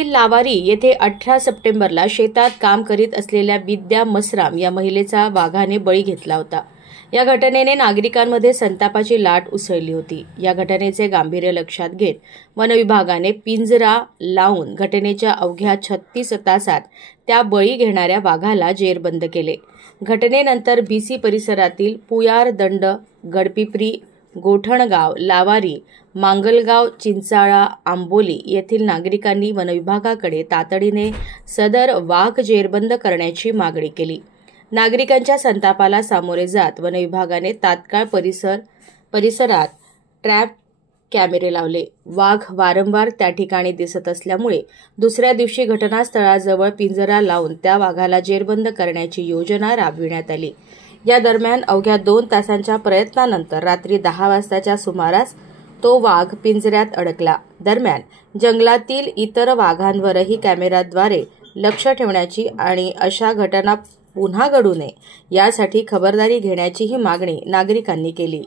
जिल्ह्यातील लावारी येथे 18 सप्टेंबरला शेतात काम करीत असलेल्या विद्या मसराम या महिलेचा वाघाने बळी घेतला होता। या घटनेने नागरिकांमध्ये संतापाची लाट उसळली होती। या घटनेचे गांभीर्य लक्षात घेत वन विभागाने पिंजरा लावून घटनेच्या अवघ्या 36 तासात त्या बळी घेणाऱ्या वाघाला जेरबंद केले। घटनेनंतर बीसी परिसरातील पुयार दंड, गडपिपरी, गोठणगाव, लावारी, मांगलगाव, चिंचाळा, आंबोली येथील नागरिकांनी वनविभागाकडे तातडीने सदर वाघ जेरबंद करण्याची मागणी केली। नागरिकांच्या संतापाला सामोरे जात वनविभागाने तात्काळ परिसरात ट्रॅप कॅमेरे लावले। वाघ वारंवार त्या ठिकाणी दिसत असल्यामुळे दुसऱ्या दिवशी घटनास्थळाजवळ पिंजरा लावून त्या वाघाला जेरबंद करण्याची योजना राबविण्यात आली। या दरम्यान अवघ्या 2 तासांच्या प्रयत्नानंतर रात्री 10 वाजताच्या सुमारास तो वाघ पिंजऱ्यात अडकला। दरम्यान जंगलातील इतर वाघांवरही कॅमेऱ्याद्वारे लक्ष ठेवण्याची आणि अशा घटना पुन्हा घडू नये यासाठी खबरदारी घेण्याचीही मागणी नागरिकांनी केली।